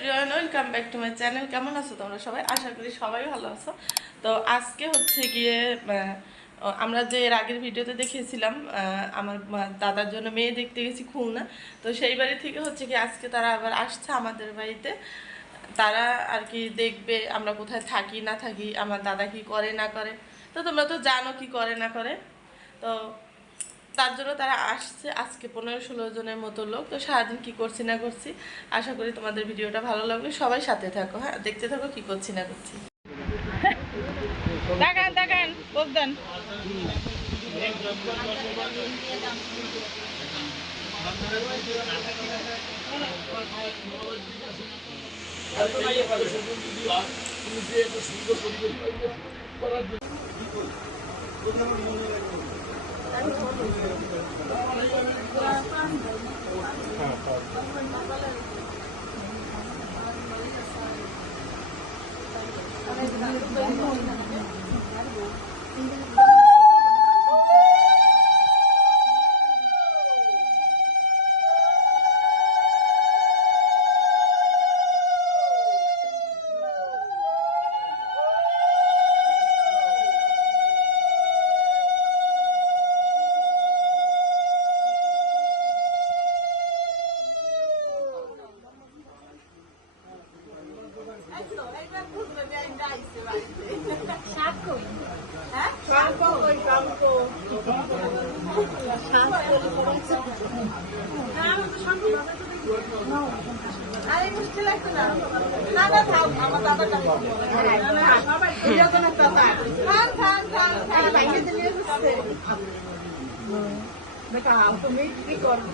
Everyone, welcome back to my channel. কেমন আছো তোমরা সবাই? আশা করি সবাই ভালো আছো। তো আজকে হচ্ছে গিয়ে আমরা যে এর আগের ভিডিওতে দেখিয়েছিলাম আমার দাদার জন্য মেয়ে দেখতে গেছি খুলনা। তো সেই বাড়ি থেকে হচ্ছে কি আজকে তারা আবার আসছে আমাদের বাড়িতে। তারা আর কি দেখবে আমরা কোথায় থাকি না থাকি, আমার দাদা কি করে না করে। তো তোমরা তো জানো কি করে না করে। তো তার জন্য তারা আসছে আজকে 15-16 জনের মতো লোক। তো সারাদিন কি করছি না করছি, আশা করি তোমাদের ভিডিওটা ভালো লাগবে। সবাই সাথে থাকো, হ্যাঁ, দেখতে থাকো কি করছি না করছি। দেখান দেখান বলতেন তুমি কি করো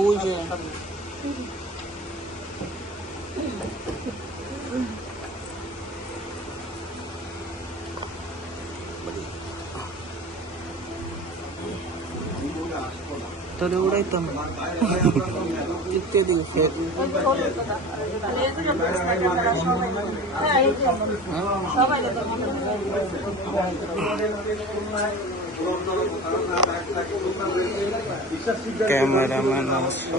ওই যে তোরে উড়াইতাম ইত্যাদি ক্যামেরাম্যান আসো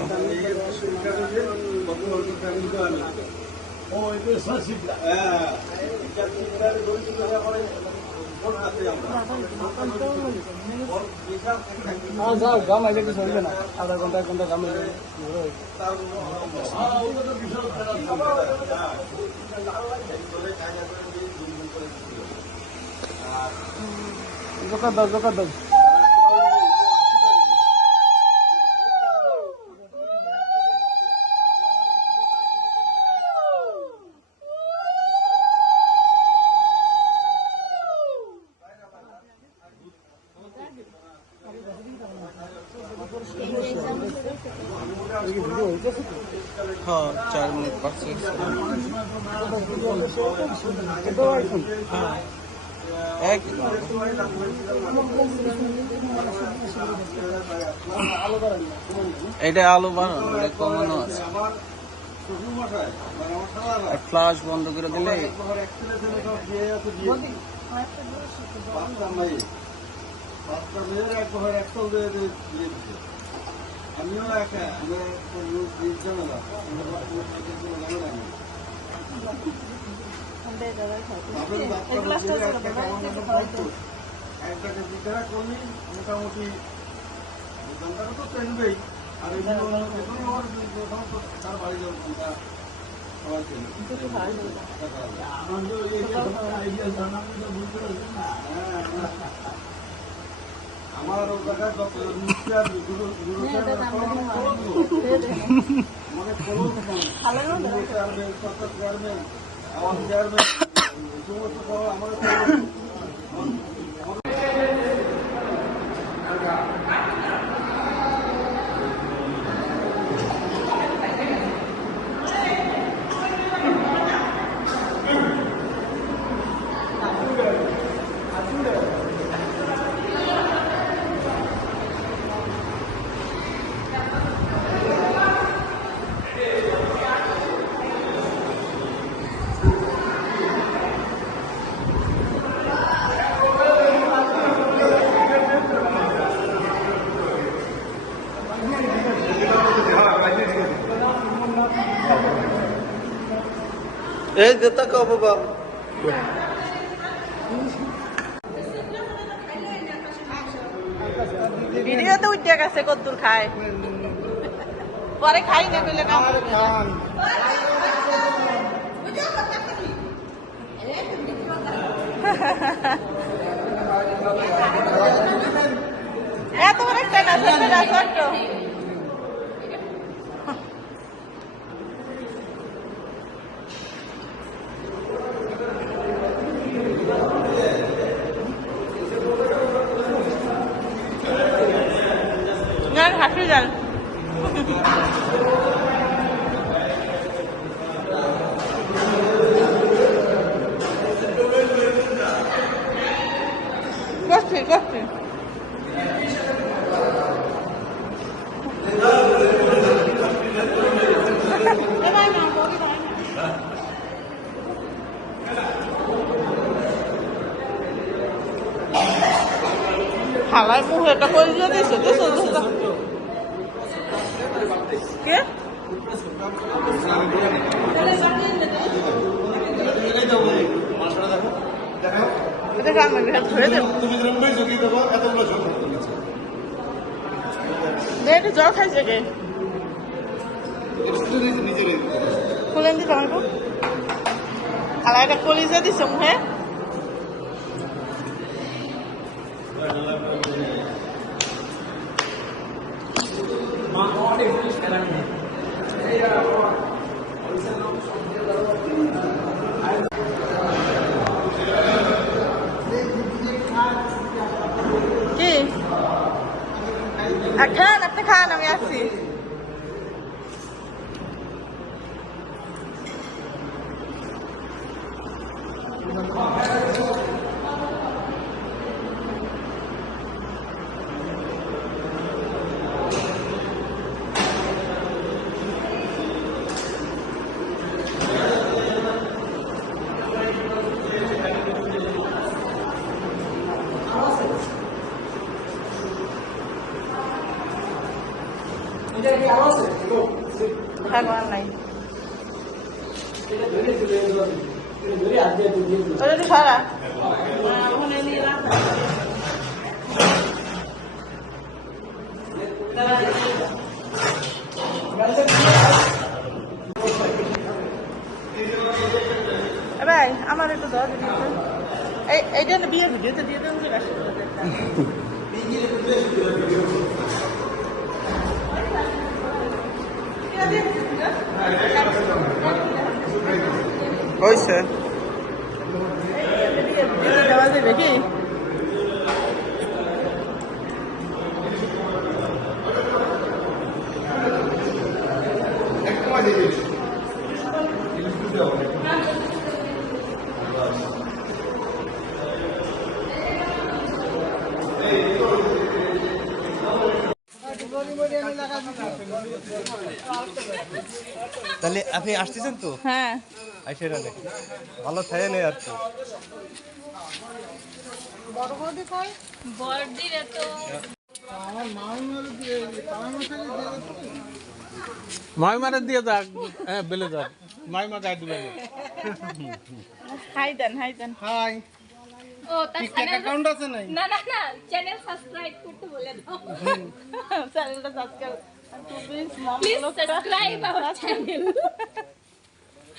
যাও গামাই যেতে চলবে না, আধা ঘন্টা 1 ঘন্টা গামাই জোকার দাও জোকার দাও हाँ 4 মিনিট পাচ্ছে এক এটা আলু বানানো এটা কমানো আছে ফ্লাশ বন্ধ করে দিলে আমিও একা মোটামুটি তো চলবেই আর তার বাড়ি যাবো আমার জায়গায় এই যেটা কো বাবা ভিডিওতে উঠে গেছে কদ্দুর খায় পরে খাই না কইলে কাম করবে না। এত বড় একটা না ছোট্ট হাসি যান করছি হালাই মুখে এটা করে দিয়ে দিছো কে এটা কাম না ধরে দেব তুমি রুমে যোগী দেবো এতগুলো জল মেয়েটা জল খাইছে কে খুলেন দিতে পারবো হালাইটা কলিজা দিছে মুখে কি খান আপনি খান আমি আসছি ভগবান নাই সারা ভাই আমার একটু দশ এইটা বিয়ে ভিডিওতে দিয়ে দেন হয়েছে দেওয়া যাবে কি তাহলে আপনি আসতেছেন তো? হ্যাঁ আইসে রাখে ভালো থাকে নেই আর কি। বড়দির এত মাইমারে দিয়ে যাক, হ্যাঁ বেলে যাক, মাইমা গায়ে দিবেন। হাই দেন হাই, ও তার টিকটক চ্যানেল অ্যাকাউন্ট আছে নাই? না না না চ্যানেল সাবস্ক্রাইব করতে বলে দাও চ্যানেলটা সাবস্ক্রাইব প্লিজ মম প্লিজ ব্লগটা সাবস্ক্রাইব আওয়ার চ্যানেল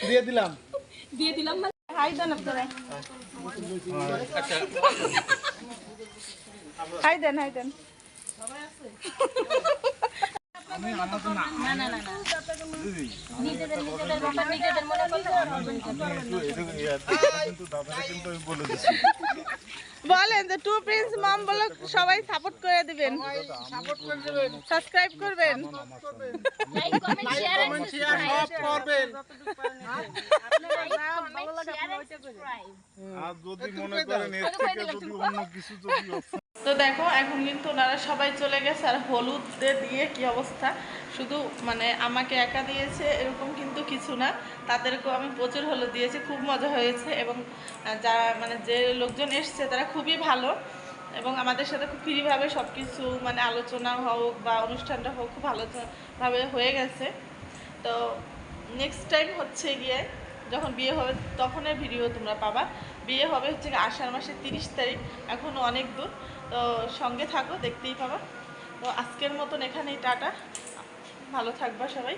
দিয়ে দিলাম। দিয়ে দিলাম হাই দেন আপনারা হাই দেন না না না না নিজেদের ব্যাপার নিজেদের মনে করতে বলেন যে টু প্রিন্স মম ব্লগ সবাই সাপোর্ট করে দিবেন, সাবস্ক্রাইব করবেন, like comment share and subscribe করবেন। আর যদি মনে করেন এর থেকে যদি অন্য কিছু যদি তো দেখো এখন কিন্তু ওনারা সবাই চলে গেছে আর হলুদ দিয়ে কি অবস্থা, শুধু মানে আমাকে একা দিয়েছে এরকম কিন্তু কিছু না, তাদেরকেও আমি প্রচুর হলুদ দিয়েছি, খুব মজা হয়েছে এবং যারা মানে যে লোকজন এসছে তারা খুবই ভালো এবং আমাদের সাথে খুব ফ্রিভাবে সব কিছু মানে আলোচনা হোক বা অনুষ্ঠানটা হোক খুব ভালোভাবে হয়ে গেছে। তো নেক্সট টাইম হচ্ছে গিয়ে যখন বিয়ে হবে তখনের ভিডিও তোমরা পাবা। বিয়ে হবে হচ্ছে আষাঢ় মাসের 30 তারিখ, এখনও অনেক দূর, তো সঙ্গে থাকো দেখতেই পাবা। তো আজকের মতন এখানেই টাটা, ভালো থাকবা সবাই।